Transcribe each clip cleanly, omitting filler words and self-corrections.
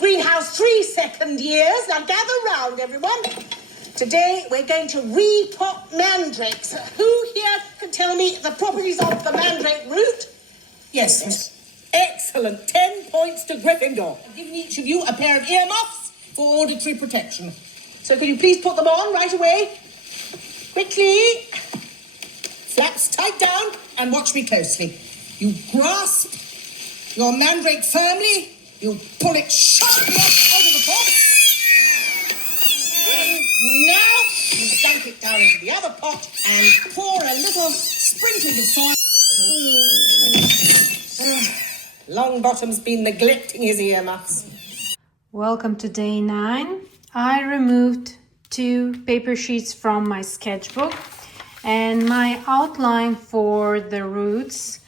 greenhouse 3 second years. Now gather round, everyone. Today we're going to repot mandrakes. Who here can tell me the properties of the mandrake root? Yes, miss. Excellent. 10 points to Gryffindor. I've given each of you a pair of earmuffs for auditory protection. So can you please put them on right away? Quickly. Flaps tight down and watch me closely. You grasp your mandrake firmly. You pull it sharply out of the pot. And now you dunk it down into the other pot and pour a little sprinkling of soil. Longbottom's been neglecting his earmuffs. Welcome to day 9. I removed 2 paper sheets from my sketchbook, and my outline for the roots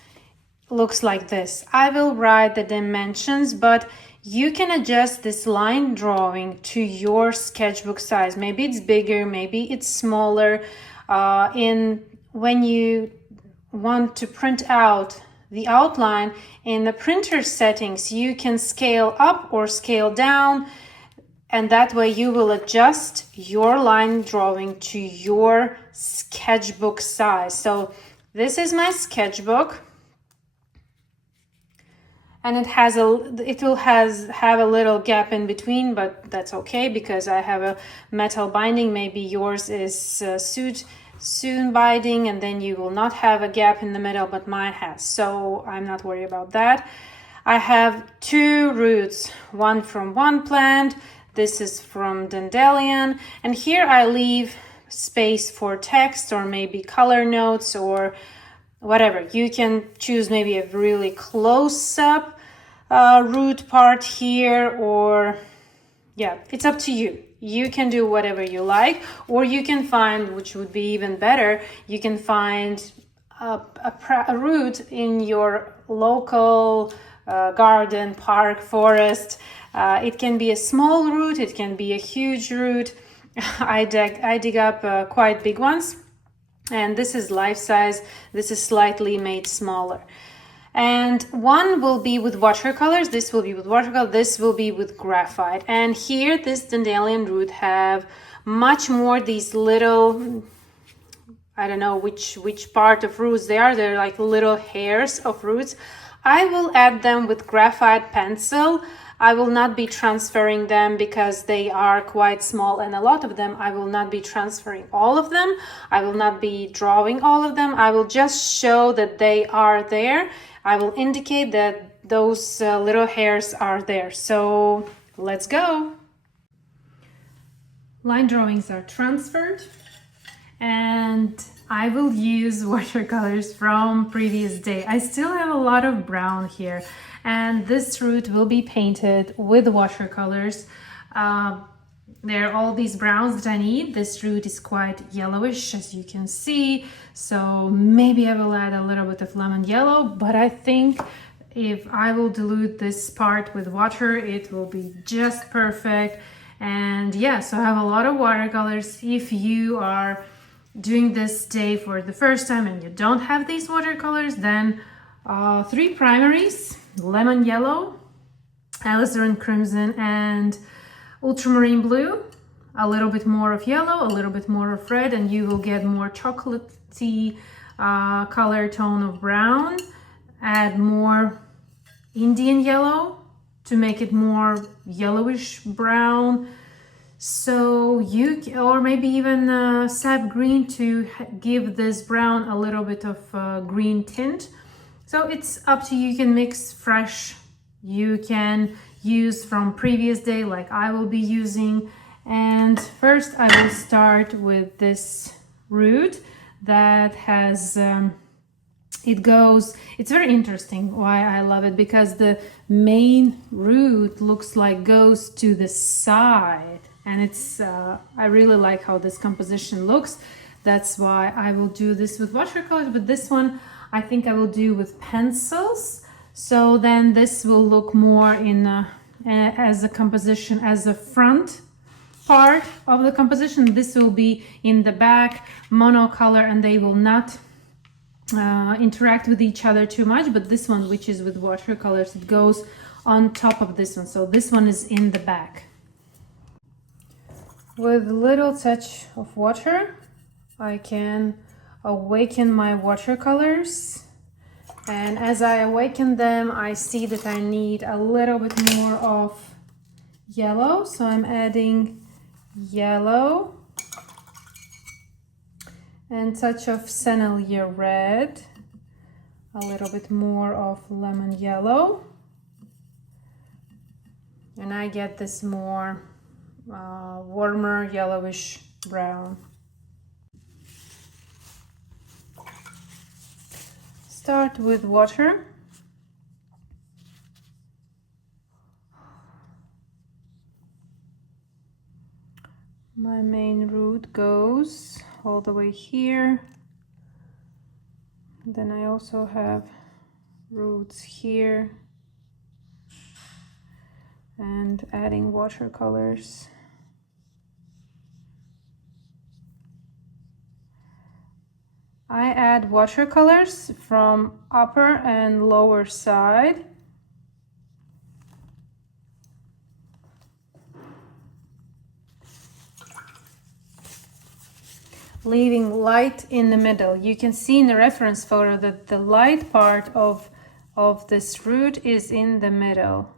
looks like this. I will write the dimensions, but you can adjust this line drawing to your sketchbook size. Maybe it's bigger, maybe it's smaller. When you want to print out the outline in the printer settings, you can scale up or scale down, and that way you will adjust your line drawing to your sketchbook size. So this is my sketchbook, and it will have a little gap in between, but that's okay because I have a metal binding. Maybe yours is soon binding, and then you will not have a gap in the middle, but mine has, so I'm not worried about that. I have 2 roots, one from one plant, this is from dandelion, and here I leave space for text or maybe color notes or whatever. You can choose maybe a really close-up root part here, or yeah, it's up to you. You can do whatever you like, or you can find, which would be even better, you can find a root in your local garden, park, forest. It can be a small root, it can be a huge root. I dig up quite big ones, and this is life size. This is slightly made smaller. And one will be with watercolors, this will be with watercolor, this will be with graphite. And here this dandelion root have much more these little, I don't know which part of roots they are. They're like little hairs of roots. I will add them with graphite pencil. I will not be transferring them because they are quite small, and a lot of them I will not be transferring all of them. I will not be drawing all of them. I will just show that they are there. I will indicate that those little hairs are there. So let's go. Line drawings are transferred, and I will use watercolors from previous day. I still have a lot of brown here, and this root will be painted with watercolors. There are all these browns that I need. This root is quite yellowish, as you can see, so maybe I will add a little bit of lemon yellow, but I think if I will dilute this part with water, it will be just perfect. And yeah, so I have a lot of watercolors. If you are doing this day for the first time and you don't have these watercolors, then 3 primaries, lemon yellow, alizarin crimson, and ultramarine blue, a little bit more of yellow, a little bit more of red, and you will get more chocolatey color tone of brown. Add more Indian yellow to make it more yellowish brown. So or maybe even sap green to give this brown a little bit of green tint. So it's up to you. You can mix fresh, you can use from previous day like I will be using. And first I will start with this root that has it's very interesting why I love it, because the main root looks like goes to the side, and it's I really like how this composition looks. That's why I will do this with watercolors, but this one I think I will do with pencils. So then this will look more in as a composition, as a front part of the composition. This will be in the back, monocolor, and they will not interact with each other too much. But this one, which is with watercolors, it goes on top of this one. So this one is in the back. With a little touch of water, I can awaken my watercolors. And as I awaken them, I see that I need a little bit more of yellow. So I'm adding yellow and touch of Sennelier red, a little bit more of lemon yellow. And I get this more warmer yellowish brown. Start with water. My main root goes all the way here. Then I also have roots here. And adding watercolors. I add watercolors from upper and lower side. Leaving light in the middle. You can see in the reference photo that the light part of this root is in the middle.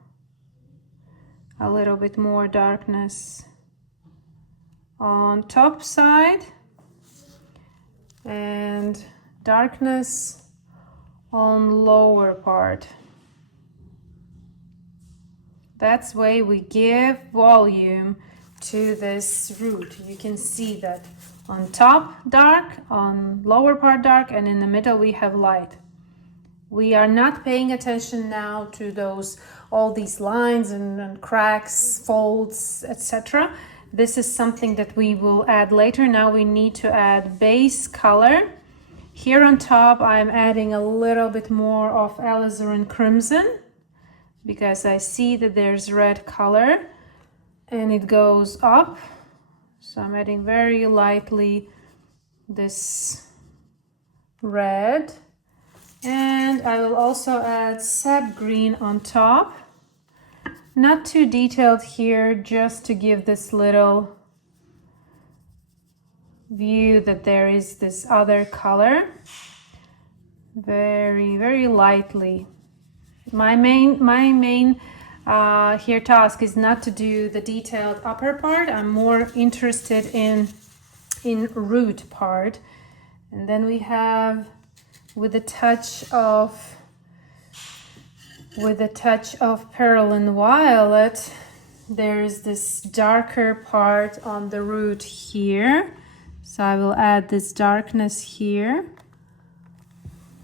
A little bit more darkness on top side and darkness on lower part. That's why we give volume to this root. You can see that on top dark, on lower part dark, and in the middle we have light. We are not paying attention now to all these lines and cracks, folds, etc. This is something that we will add later. Now we need to add base color. Here on top I'm adding a little bit more of alizarin crimson because I see that there's red color and it goes up. So I'm adding very lightly this red. And I will also add sap green on top. Not too detailed here, just to give this little view that there is this other color. Very, very lightly. My main here task is not to do the detailed upper part. I'm more interested in root part. And then we have with a touch of Pearl and Violet, there's this darker part on the root here. So I will add this darkness here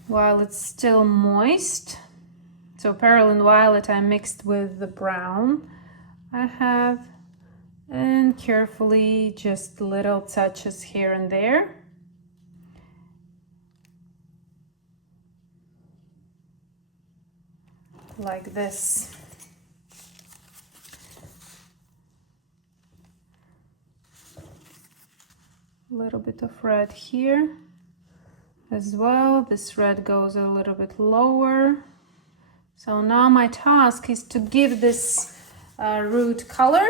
while it's still moist. So Pearl and Violet I mixed with the brown I have, and carefully just little touches here and there. Like this. A little bit of red here as well. This red goes a little bit lower. So now my task is to give this root color,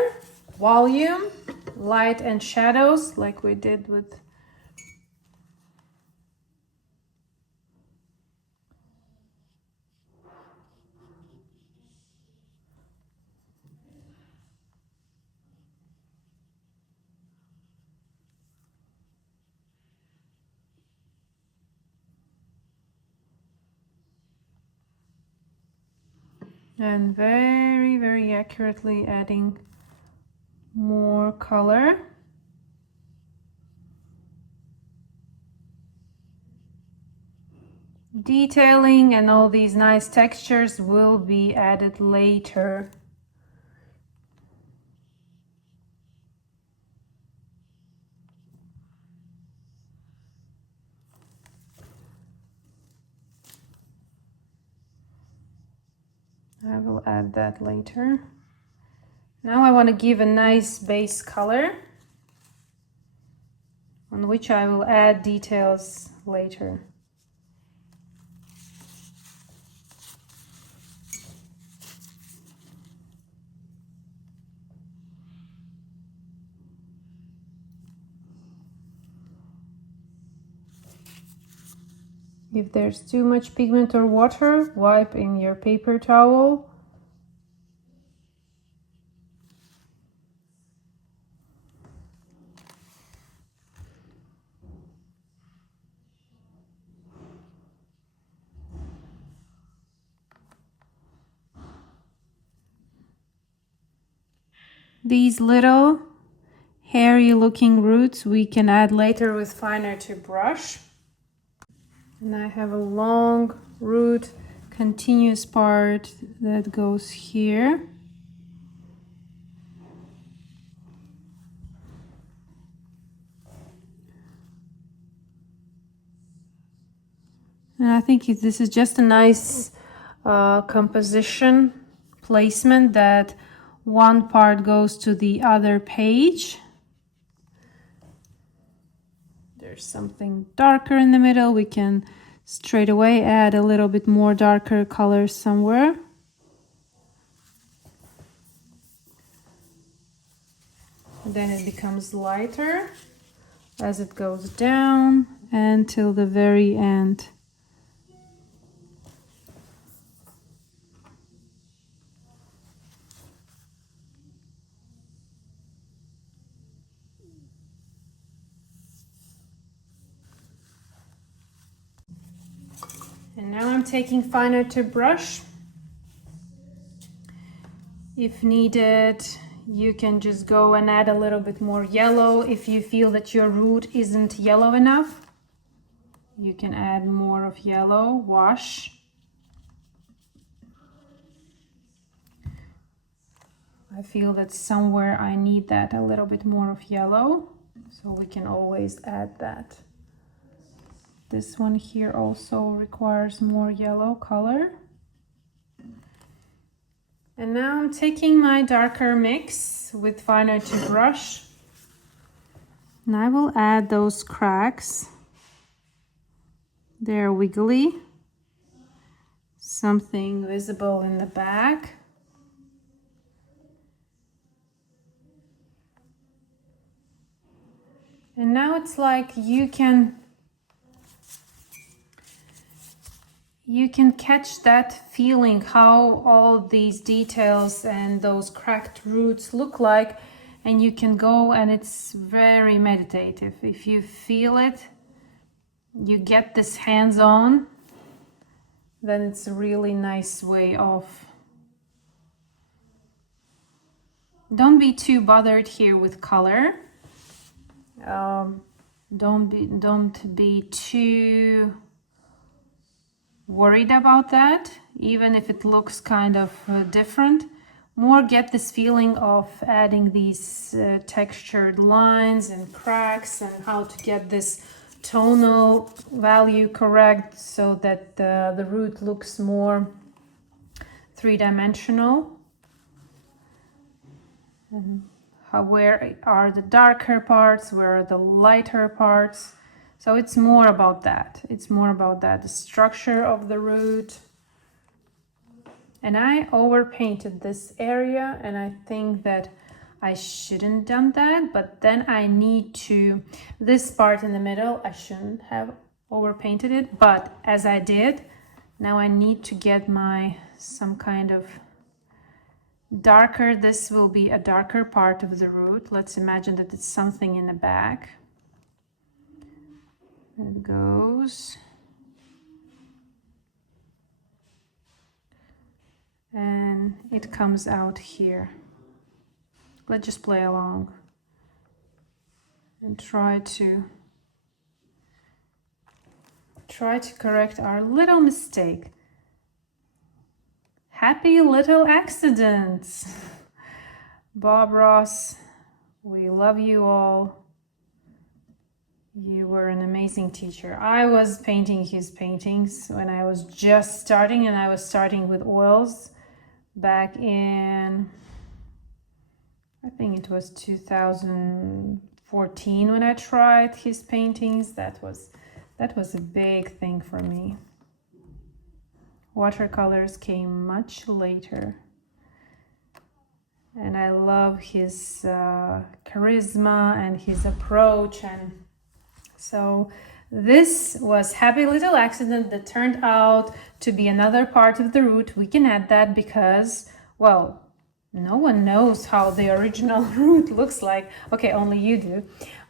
volume, light and shadows like we did with and very, very accurately adding more color. Detailing and all these nice textures will be added later. I will add that later. Now I want to give a nice base color on which I will add details later. If there's too much pigment or water, wipe in your paper towel. These little hairy looking roots we can add later with finer to brush. And I have a long root continuous part that goes here. And I think this is just a nice composition placement, that one part goes to the other page. There's something darker in the middle. We can straight away add a little bit more darker color somewhere. Then it becomes lighter as it goes down until the very end. And now I'm taking finer to brush. If needed, you can just go and add a little bit more yellow. If you feel that your root isn't yellow enough, you can add more of yellow wash. I feel that somewhere I need that a little bit more of yellow, so we can always add that. This one here also requires more yellow color. And now I'm taking my darker mix with finer to brush. And I will add those cracks. They're wiggly. Something visible in the back. And now it's like you can catch that feeling, how all these details and those cracked roots look like, and you can go, and it's very meditative. If you feel it, you get this hands-on, then it's a really nice way of. Don't be too bothered here with color. Don't be too worried about that, even if it looks kind of different. More get this feeling of adding these textured lines and cracks, and how to get this tonal value correct so that the root looks more three-dimensional. Where are the darker parts, where are the lighter parts? So it's more about that. It's more about that, the structure of the root. And I overpainted this area, and I think that I shouldn't done that, but then I need to, this part in the middle, I shouldn't have overpainted it, but as I did, now I need to get some kind of darker. This will be a darker part of the root. Let's imagine that it's something in the back. It goes. And it comes out here. Let's just play along and try to correct our little mistake. Happy little accidents. Bob Ross, we love you all. You were an amazing teacher. I was painting his paintings when I was just starting, and I was starting with oils back in, I think it was 2014 when I tried his paintings. That was a big thing for me. Watercolors came much later. And I love his charisma and his approach, and so this was happy little accident that turned out to be another part of the root. We can add that because, well, no one knows how the original root looks like. Okay, only you do.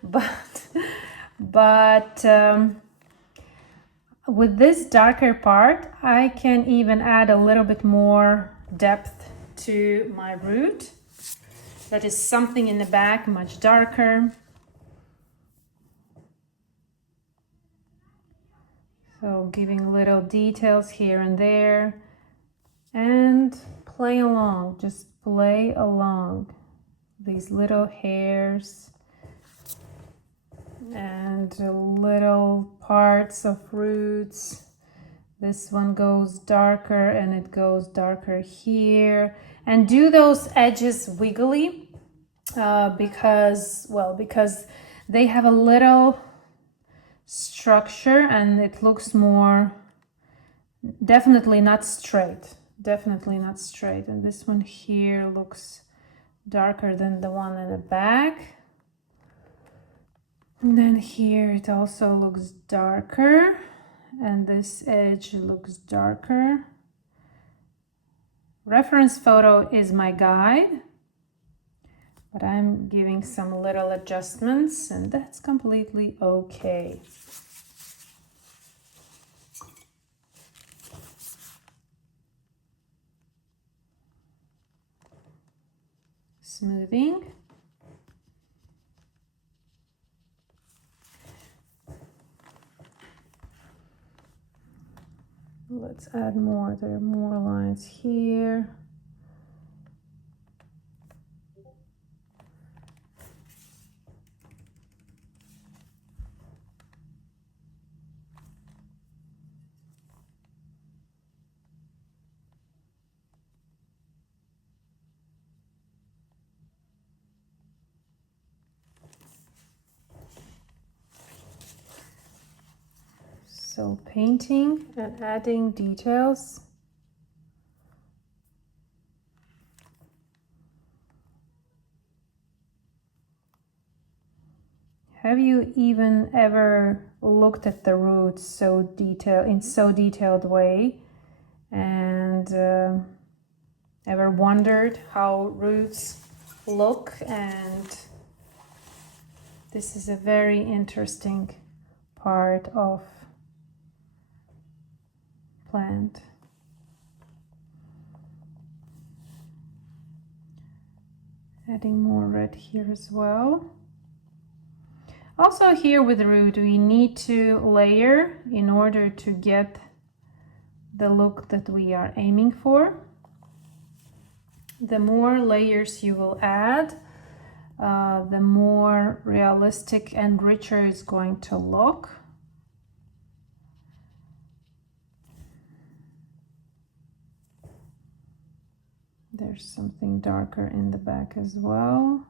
But with this darker part, I can even add a little bit more depth to my root. That is something in the back, much darker. So giving little details here and there, and play along, just play along these little hairs and little parts of roots. This one goes darker and it goes darker here, and do those edges wiggly because they have a little structure and it looks more, definitely not straight, and this one here looks darker than the one in the back, and then here it also looks darker, and this edge looks darker. Reference photo is my guide, but I'm giving some little adjustments, and that's completely okay. Smoothing. Let's add more. There are more lines here. So painting and adding details. Have you even ever looked at the roots in so detailed way, and ever wondered how roots look? And this is a very interesting part of plant. Adding more red here as well. Also here with the root, we need to layer in order to get the look that we are aiming for. The more layers you will add, the more realistic and richer it's going to look. There's something darker in the back as well.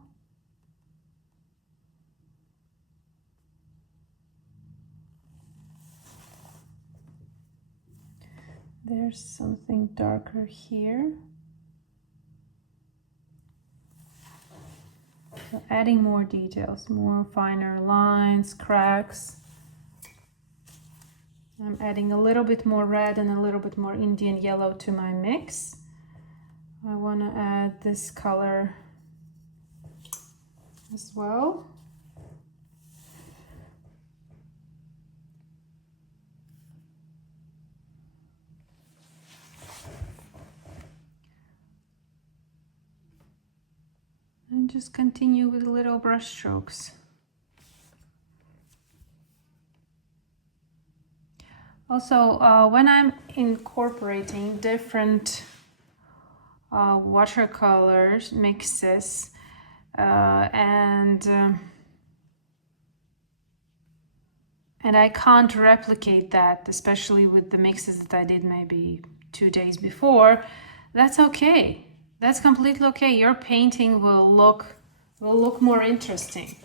There's something darker here. So adding more details, more finer lines, cracks. I'm adding a little bit more red and a little bit more Indian yellow to my mix. I want to add this color as well. And just continue with little brush strokes. Also, when I'm incorporating different watercolors mixes and I can't replicate that, especially with the mixes that I did maybe 2 days before, that's okay. That's completely okay. Your painting will look more interesting.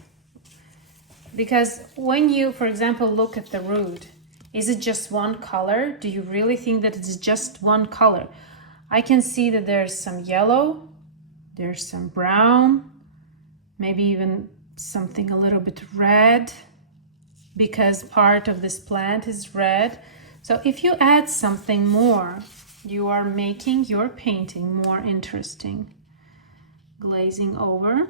Because when you, for example, look at the root, is it just one color? Do you really think that it's just one color? I can see that there's some yellow, there's some brown, maybe even something a little bit red. because part of this plant is red. So if you add something more, you are making your painting more interesting. Glazing over.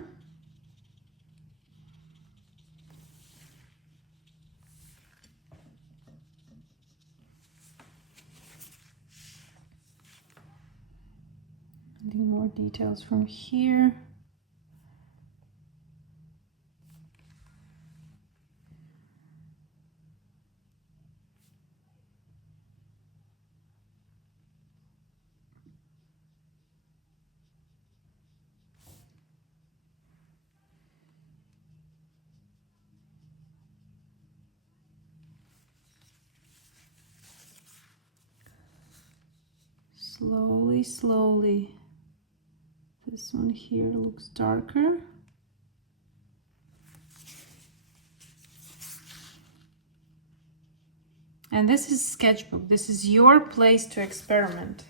Adding more details from here. Slowly, slowly. This one here looks darker. And this is sketchbook. This is your place to experiment.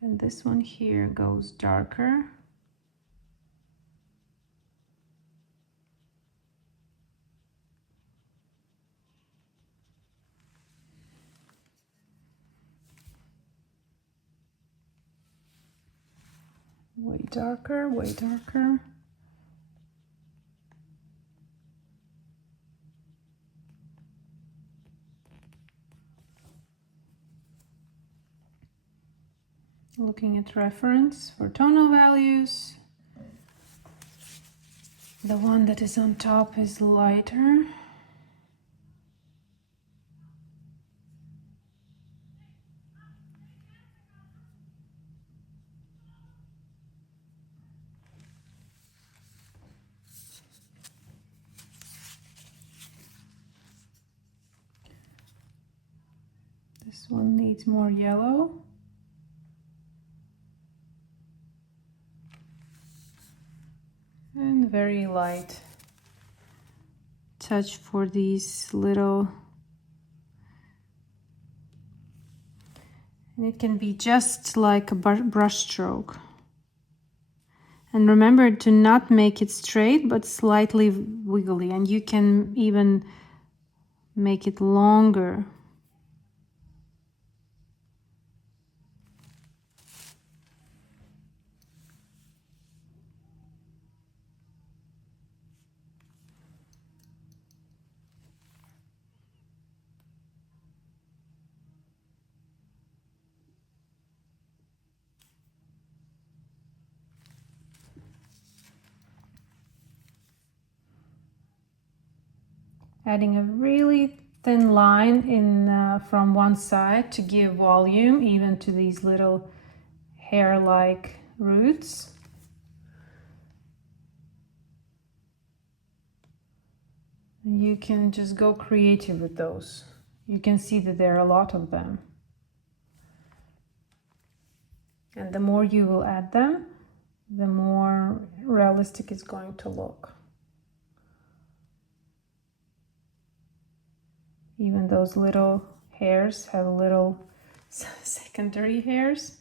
And this one here goes darker. Way darker, way darker. Looking at reference for tonal values. The one that is on top is lighter. This one needs more yellow. And very light touch for these little, and it can be just like a brush stroke. And remember to not make it straight but slightly wiggly, and you can even make it longer. Adding a really thin line in from one side to give volume even to these little hair-like roots. You can just go creative with those. You can see that there are a lot of them. And the more you will add them, the more realistic it's going to look. Even those little hairs have little secondary hairs.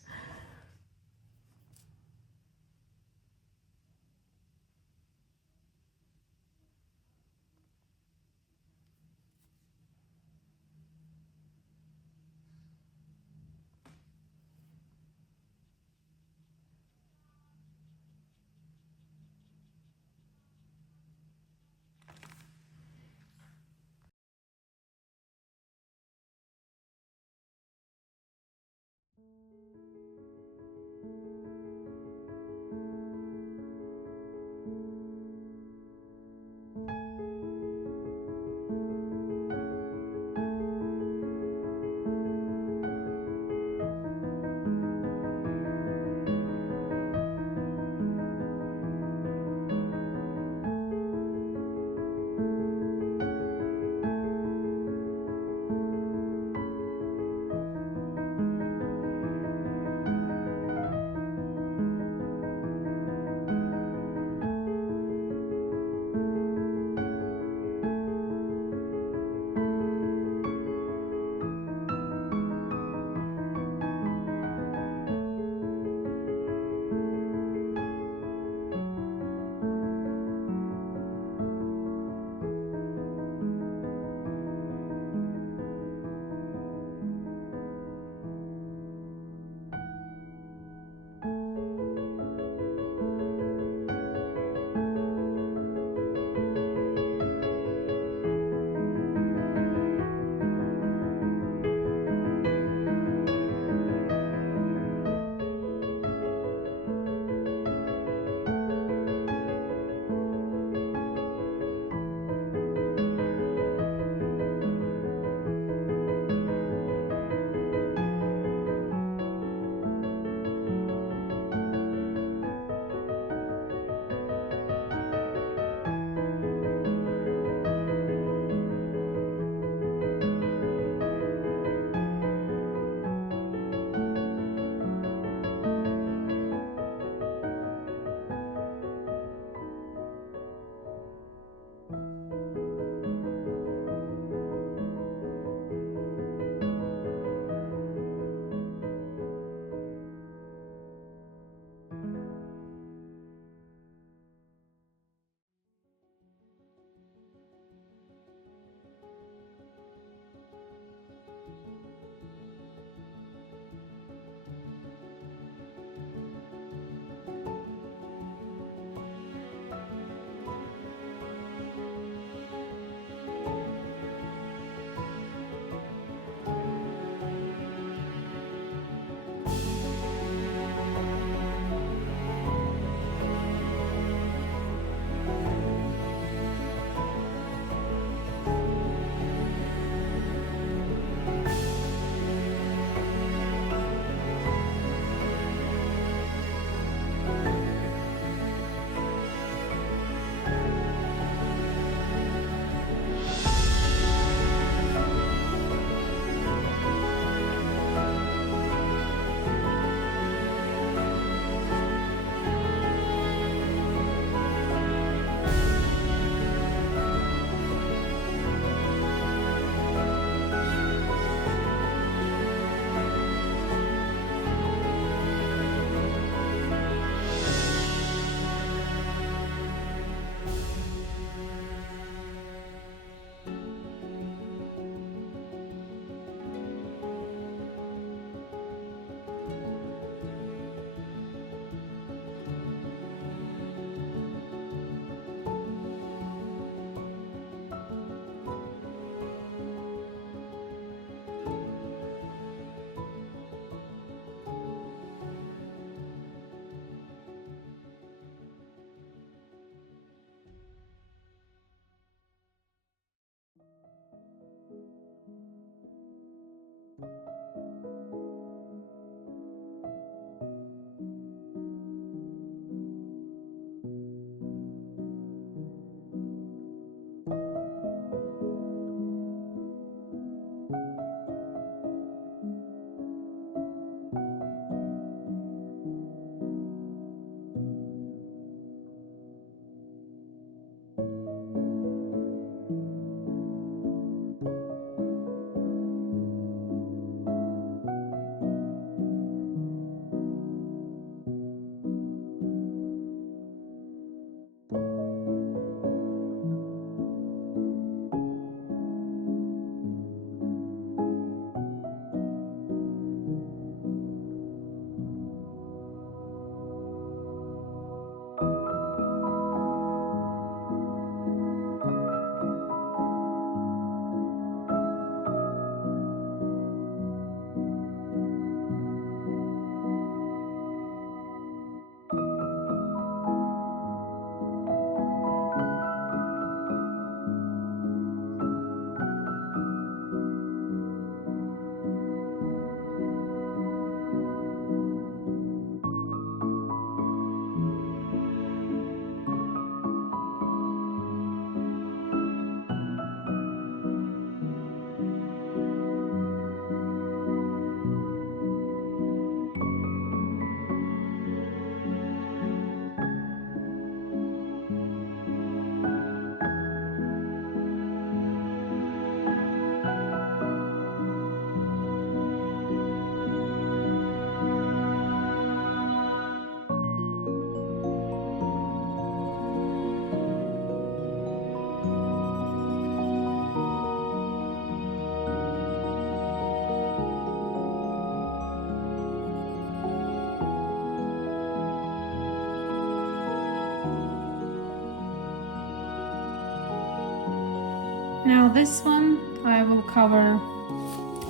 Now this one I will cover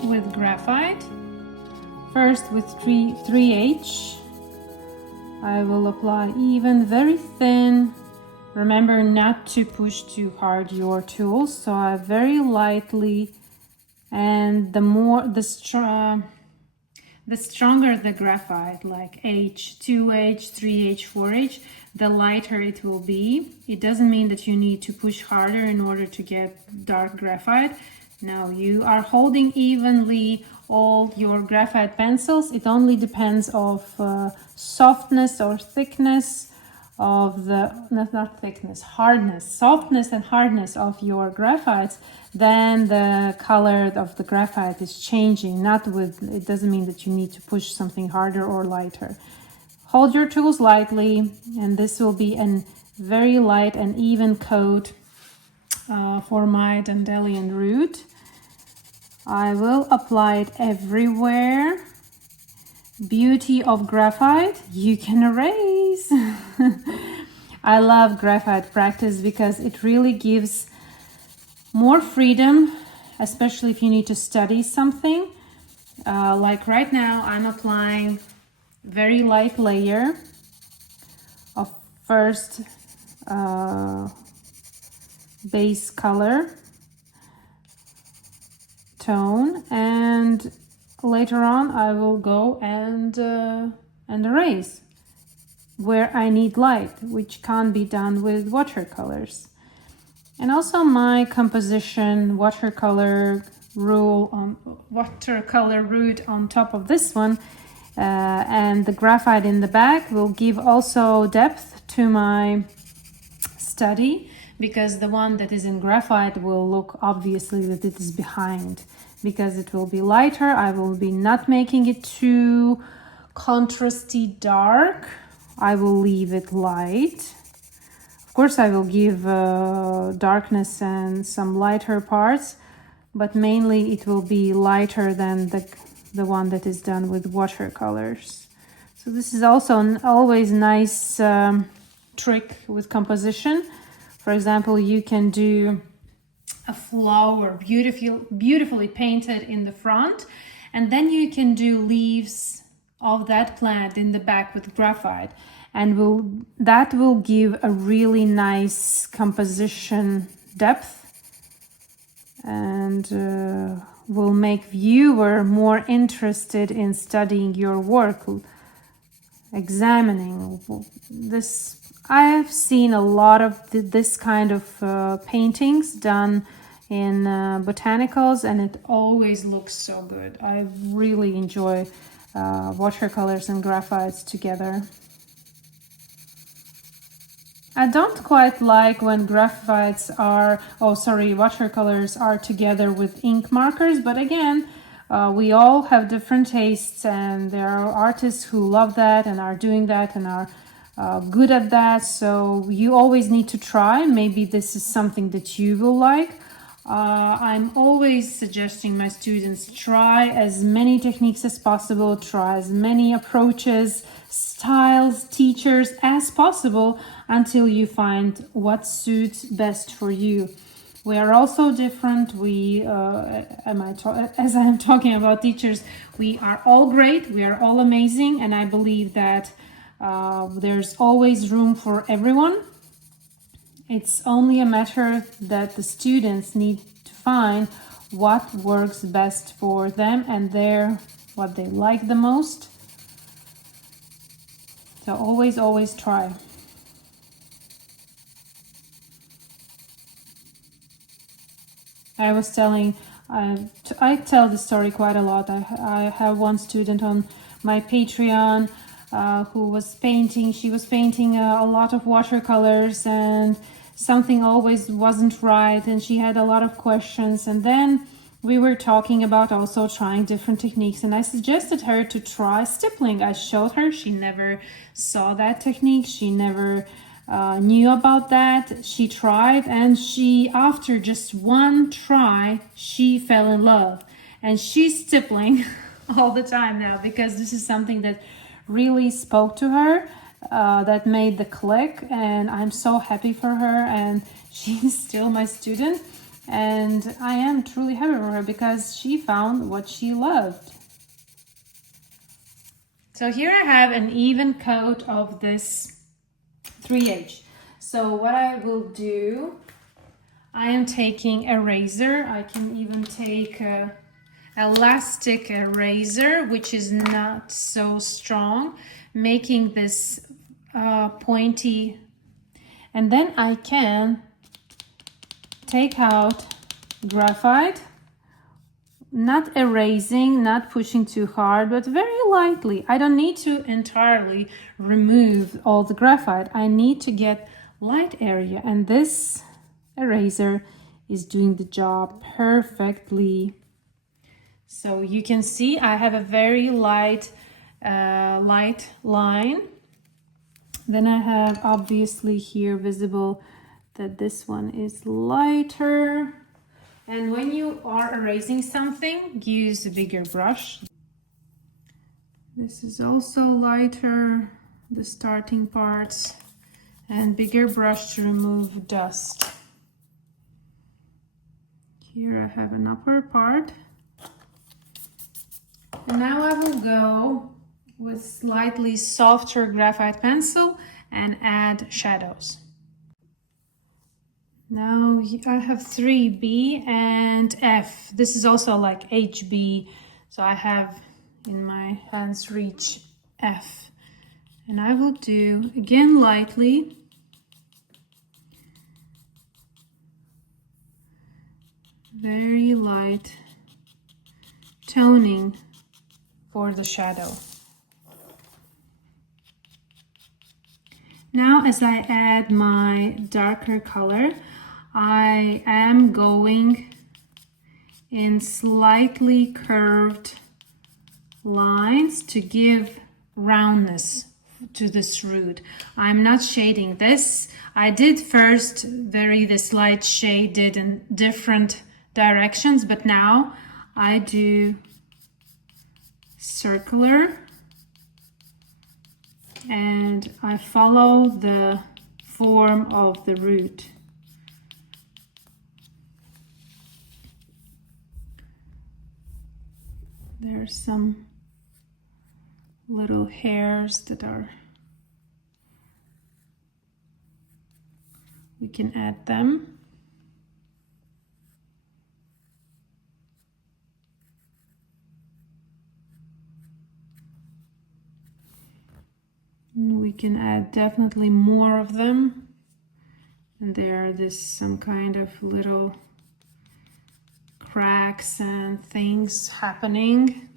with graphite. First with 3H. I will apply even very thin. Remember not to push too hard your tools, so I very lightly, and the stronger the graphite, like H, 2H, 3H, 4H, the lighter it will be. It doesn't mean that you need to push harder in order to get dark graphite. No, you are holding evenly all your graphite pencils. It only depends of softness or thickness of the, not thickness, hardness, softness and hardness of your graphites. Then the color of the graphite is changing. It doesn't mean that you need to push something harder or lighter. Hold your tools lightly, and this will be a very light and even coat for my dandelion root. I will apply it everywhere. Beauty of graphite, you can erase. I love graphite practice because it really gives more freedom, especially if you need to study something. Like right now, I'm applying very light layer of first base color tone, and later on I will go and erase where I need light, which can't be done with watercolors. And also my composition watercolor root on top of this one, and the graphite in the back will give also depth to my study, because the one that is in graphite will look obviously that it is behind, because it will be lighter. I will be not making it too contrasty dark. I will leave it light. Of course, I will give darkness and some lighter parts, but mainly it will be lighter than the one that is done with watercolors. So this is also an always nice trick with composition. For example, you can do a flower beautifully painted in the front, and then you can do leaves of that plant in the back with graphite, and that will give a really nice composition depth, and will make viewer more interested in studying your work, examining this. I have seen a lot of this kind of paintings done in botanicals, and it always looks so good. I really enjoy watercolors and graphites together. I don't quite like when watercolors are together with ink markers, but again, we all have different tastes, and there are artists who love that and are doing that and are good at that. So you always need to try. Maybe this is something that you will like. I'm always suggesting my students try as many techniques as possible, try as many approaches, styles, teachers as possible until you find what suits best for you. We are also different. As I'm talking about teachers, we are all great, we are all amazing, and I believe that there's always room for everyone. It's only a matter that the students need to find what works best for them and what they like the most. So always try. I was telling, I tell the story quite a lot. I have one student on my Patreon who was painting. She was painting a lot of watercolors, and something always wasn't right, and she had a lot of questions. And then we were talking about also trying different techniques, and I suggested her to try stippling. I showed her. She never saw that technique. She never knew about that. She tried, and after just one try, she fell in love, and she's stippling all the time now, because this is something that really spoke to her, that made the click, and I'm so happy for her, and she's still my student. And I am truly happy for her because she found what she loved. So here I have an even coat of this 3H. So what I will do, I am taking a razor. I can even take a elastic razor, which is not so strong, making this pointy. And then I can take out graphite, not erasing, not pushing too hard, but very lightly. I don't need to entirely remove all the graphite. I need to get light area, and this eraser is doing the job perfectly. So you can see I have a very light line. Then I have obviously here visible that this one is lighter. And when you are erasing something, use a bigger brush. This is also lighter, the starting parts, and bigger brush to remove dust. Here I have an upper part. And now I will go with slightly softer graphite pencil and add shadows. Now I have 3B and F. This is also like HB. So I have in my hand's reach F. And I will do, again lightly, very light toning for the shadow. Now as I add my darker color, I am going in slightly curved lines to give roundness to this root. I'm not shading this. I did first vary this light shaded in different directions, but now I do circular and I follow the form of the root. There's some little hairs that are, we can add them. And we can add definitely more of them. And there are this some kind of little cracks and things happening.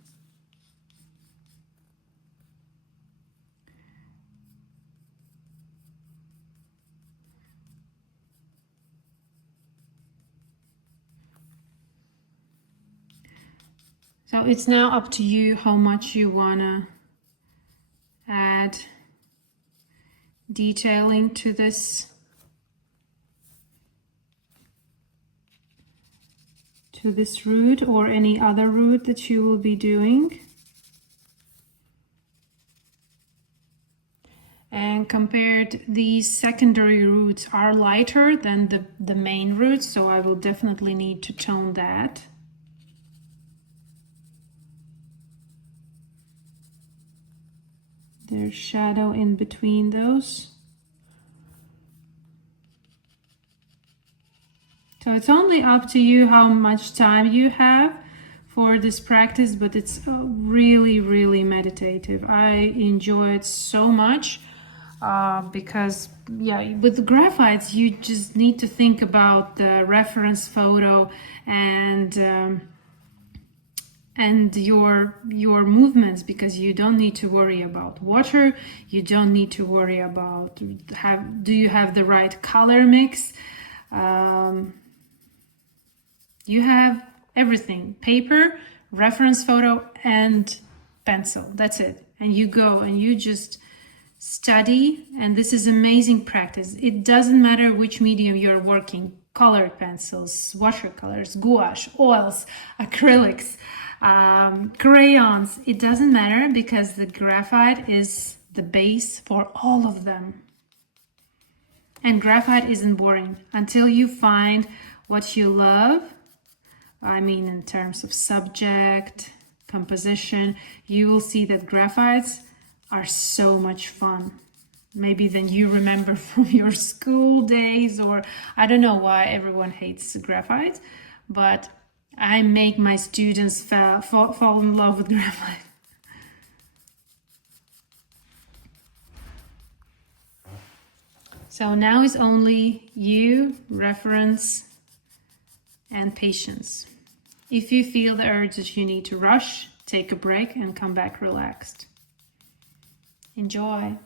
So it's now up to you how much you wanna add detailing to this root or any other root that you will be doing. And compared, these secondary roots are lighter than the main roots, so I will definitely need to tone that. There's shadow in between those. So it's only up to you how much time you have for this practice, but it's really, really meditative. I enjoy it so much because, yeah, with the graphites, you just need to think about the reference photo and your movements, because you don't need to worry about water. You don't need to worry about do you have the right color mix. You have everything: paper, reference photo, and pencil. That's it. And you go and you just study, and this is amazing practice. It doesn't matter which medium you're working: colored pencils, watercolors, gouache, oils, acrylics, crayons. It doesn't matter, because the graphite is the base for all of them. And graphite isn't boring until you find what you love. I mean, in terms of subject, composition, you will see that graphites are so much fun. Maybe than you remember from your school days, or I don't know why everyone hates graphite, but I make my students fall in love with graphite. So now it's only you, reference, and patience. If you feel the urge that you need to rush, take a break and come back relaxed. Enjoy.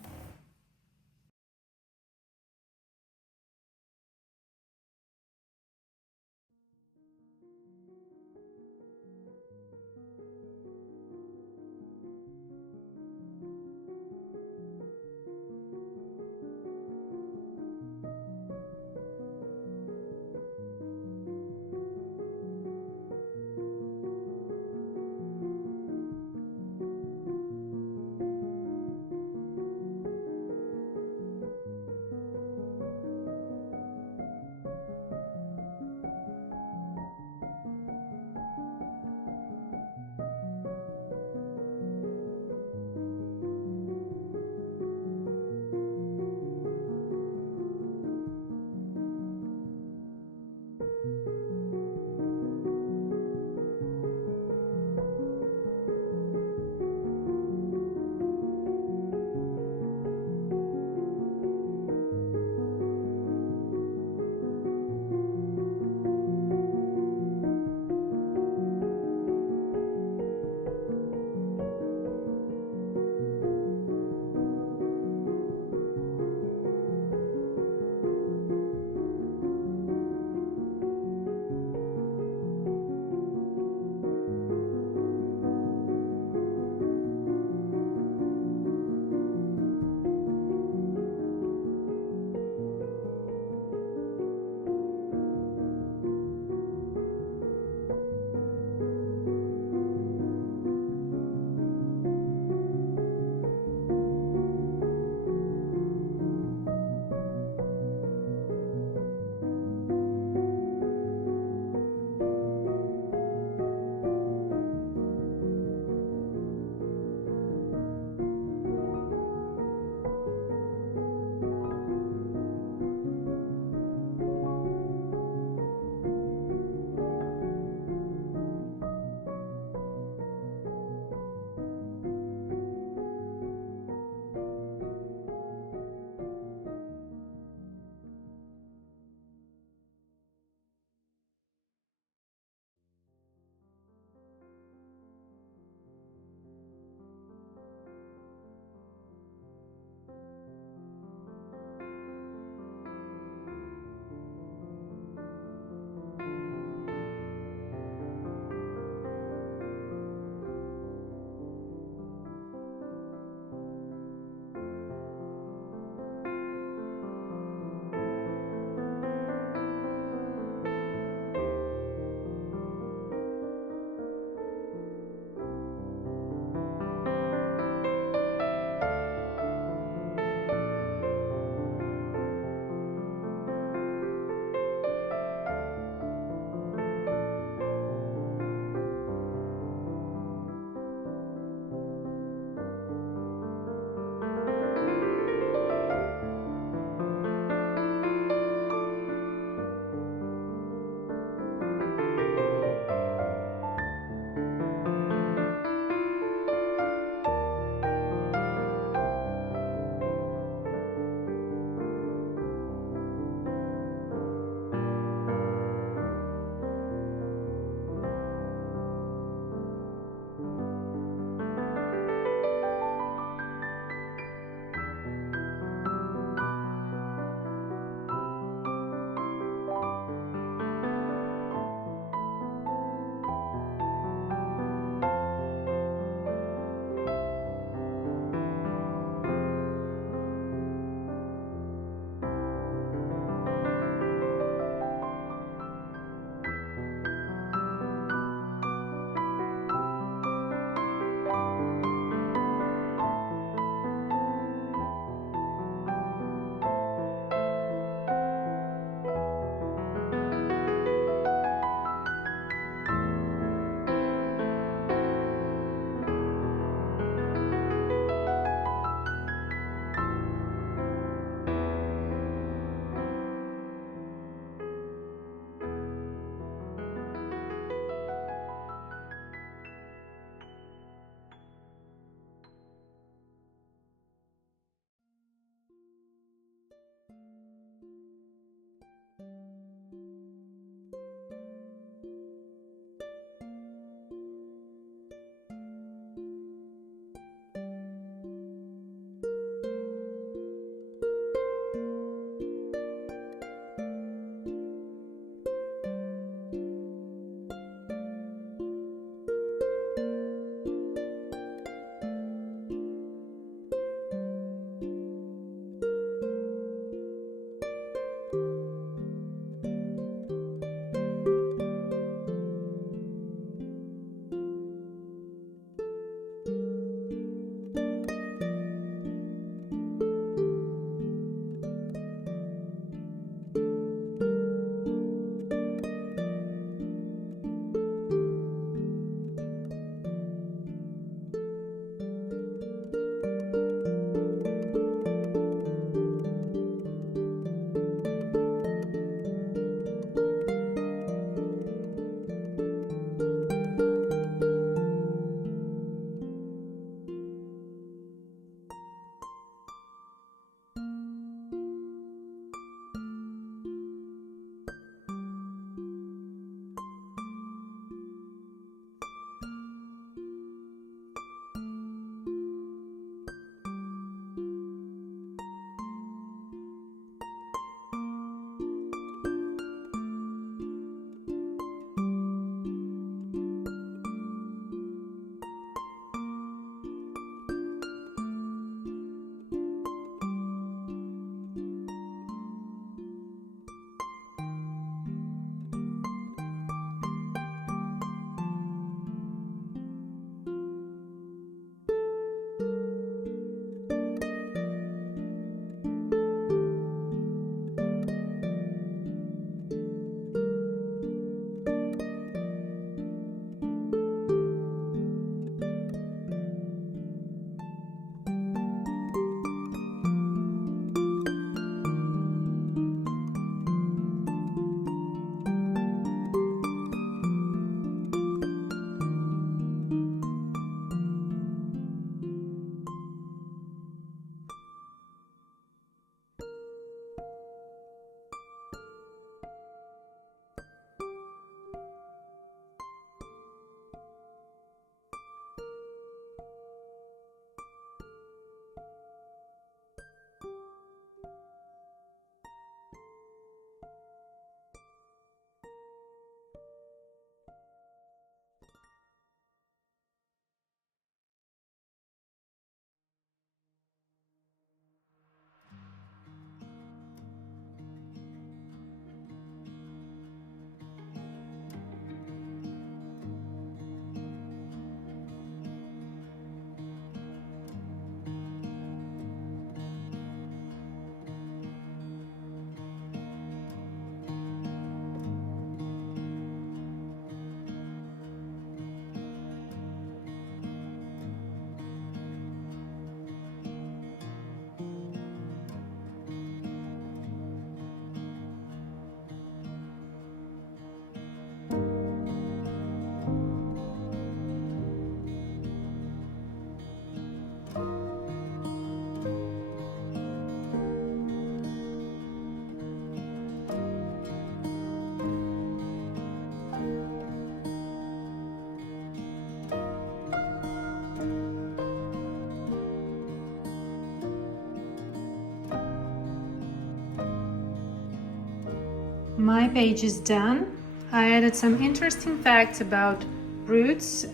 My page is done. I added some interesting facts about roots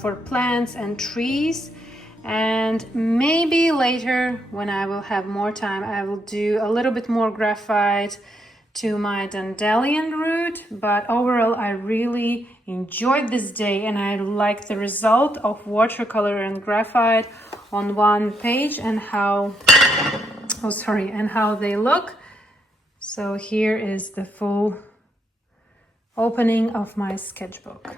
for plants and trees, and maybe later when I will have more time I will do a little bit more graphite to my dandelion root. But overall I really enjoyed this day and I like the result of watercolor and graphite on one page and how they look. So here is the full opening of my sketchbook.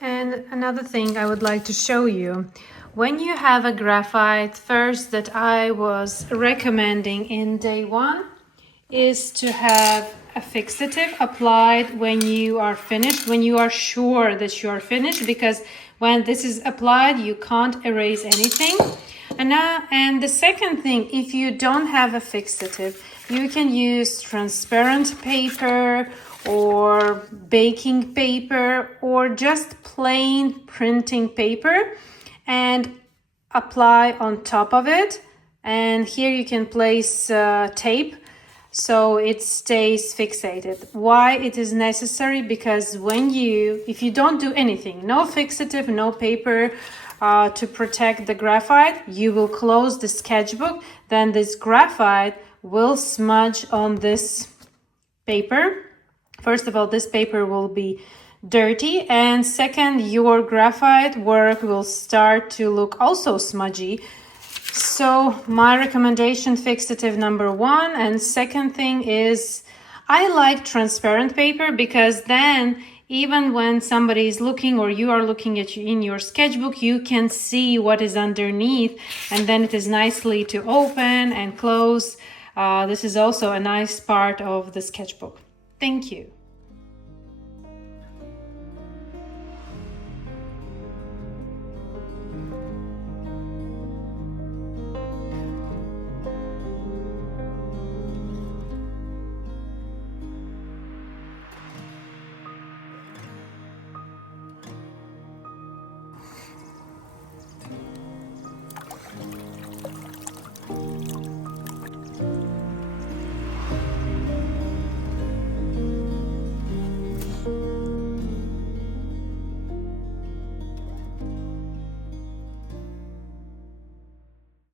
And another thing I would like to show you, when you have a graphite, first that I was recommending in day one is to have a fixative applied when you are finished, when you are sure that you are finished, because when this is applied you can't erase anything. And the second thing, if you don't have a fixative, you can use transparent paper or baking paper or just plain printing paper and apply on top of it. And here you can place tape so it stays fixated. Why it is necessary? Because if you don't do anything, no fixative, no paper, to protect the graphite, you will close the sketchbook, then this graphite will smudge on this paper. First of all, this paper will be dirty, and second, your graphite work will start to look also smudgy. So my recommendation, fixative number one. And second thing is I like transparent paper, because then even when somebody is looking or you are looking at in your sketchbook, you can see what is underneath, and then it is nicely to open and close. This is also a nice part of the sketchbook. Thank you.